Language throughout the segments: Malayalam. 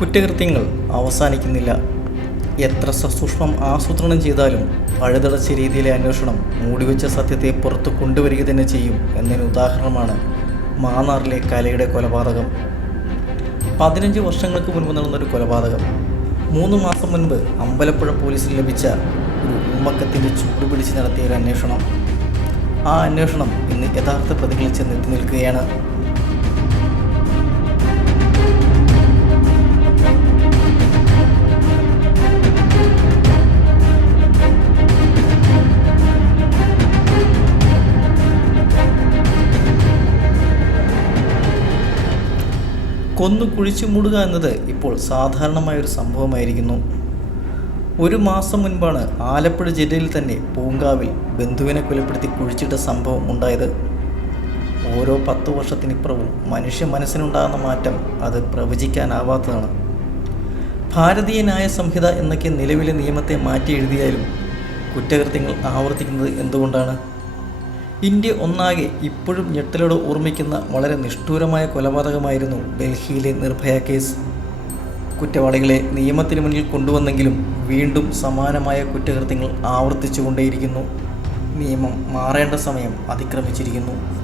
കുറ്റകൃത്യങ്ങൾ അവസാനിക്കുന്നില്ല. എത്ര സസൂക്ഷ്മം ആസൂത്രണം ചെയ്താലും പഴുതടച്ച രീതിയിലെ അന്വേഷണം മൂടിവെച്ച സത്യത്തെ പുറത്തു കൊണ്ടുവരിക തന്നെ ചെയ്യും എന്നതിന് ഉദാഹരണമാണ് മാന്നാറിലെ കലയുടെ കൊലപാതകം. പതിനഞ്ച് വർഷങ്ങൾക്ക് മുൻപ് നടന്നൊരു കൊലപാതകം. മൂന്ന് മാസം മുൻപ് അമ്പലപ്പുഴ പോലീസിൽ ലഭിച്ച ഒരു ഉമ്മക്കത്തിന്റെ ചൂടുപിടിച്ച് നടത്തിയ ഒരു അന്വേഷണം. ആ അന്വേഷണം ഇന്ന് യഥാർത്ഥ പ്രതികളിൽ ചെന്നെത്തി നിൽക്കുകയാണ്. കൊന്നു കുഴിച്ചു മൂടുക എന്നത് ഇപ്പോൾ സാധാരണമായൊരു സംഭവമായിരിക്കുന്നു. ഒരു മാസം മുൻപാണ് ആലപ്പുഴ ജില്ലയിൽ തന്നെ പൂങ്കാവിൽ ബന്ധുവിനെ കൊലപ്പെടുത്തി കുഴിച്ചിട്ട സംഭവം ഉണ്ടായത്. ഓരോ പത്തു വർഷത്തിനിപ്പുറവും മനുഷ്യ മനസ്സിനുണ്ടാകുന്ന മാറ്റം അത് പ്രവചിക്കാനാവാത്തതാണ്. ഭാരതീയ ന്യായ സംഹിത എന്നൊക്കെ നിലവിലെ നിയമത്തെ മാറ്റി എഴുതിയാലും കുറ്റകൃത്യങ്ങൾ ആവർത്തിക്കുന്നത് എന്തുകൊണ്ടാണ്? ഇന്ത്യ ഒന്നാകെ ഇപ്പോഴും ഞെട്ടലോടെ ഓർമ്മിക്കുന്ന വളരെ നിഷ്ഠൂരമായ കൊലപാതകമായിരുന്നു ഡൽഹിയിലെ നിർഭയ കേസ്. കുറ്റവാളികളെ നിയമത്തിന് മുന്നിൽ കൊണ്ടുവന്നെങ്കിലും വീണ്ടും സമാനമായ കുറ്റകൃത്യങ്ങൾ ആവർത്തിച്ചുകൊണ്ടേയിരിക്കുന്നു. നിയമം മാറേണ്ട സമയം അതിക്രമിച്ചിരിക്കുന്നു.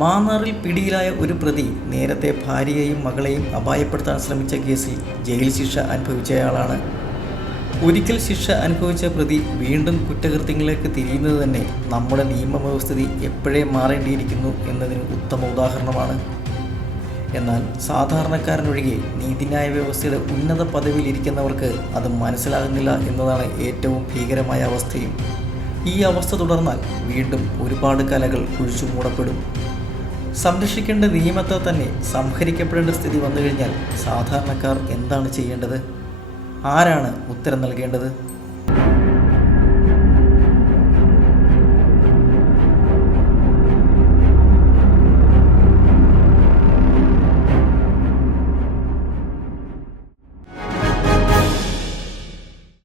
മാന്നാറിൽ പിടിയിലായ ഒരു പ്രതി നേരത്തെ ഭാര്യയെയും മകളെയും അപായപ്പെടുത്താൻ ശ്രമിച്ച കേസിൽ ജയിൽ ശിക്ഷ അനുഭവിച്ചയാളാണ്. ഒരിക്കൽ ശിക്ഷ അനുഭവിച്ച പ്രതി വീണ്ടും കുറ്റകൃത്യങ്ങളിലേക്ക് തിരിയുന്നത് തന്നെ നമ്മുടെ നിയമവ്യവസ്ഥിതി എപ്പോഴേ മാറേണ്ടിയിരിക്കുന്നു എന്നതിന് ഉത്തമ ഉദാഹരണമാണ്. എന്നാൽ സാധാരണക്കാരനൊഴികെ നീതിന്യായ വ്യവസ്ഥയുടെ ഉന്നത പദവിയിലിരിക്കുന്നവർക്ക് അത് മനസ്സിലാകുന്നില്ല എന്നതാണ് ഏറ്റവും ഭീകരമായ അവസ്ഥയും. ഈ അവസ്ഥ തുടർന്നാൽ വീണ്ടും ഒരുപാട് കലകൾ കുഴിച്ചു മൂടപ്പെടും സംരക്ഷിക്കേണ്ട നിയമത്തെ തന്നെ സംഹരിക്കപ്പെടേണ്ട സ്ഥിതി വന്നു കഴിഞ്ഞാൽ സാധാരണക്കാർ എന്താണ് ചെയ്യേണ്ടത്? ആരാണ് ഉത്തരം നൽകേണ്ടത്?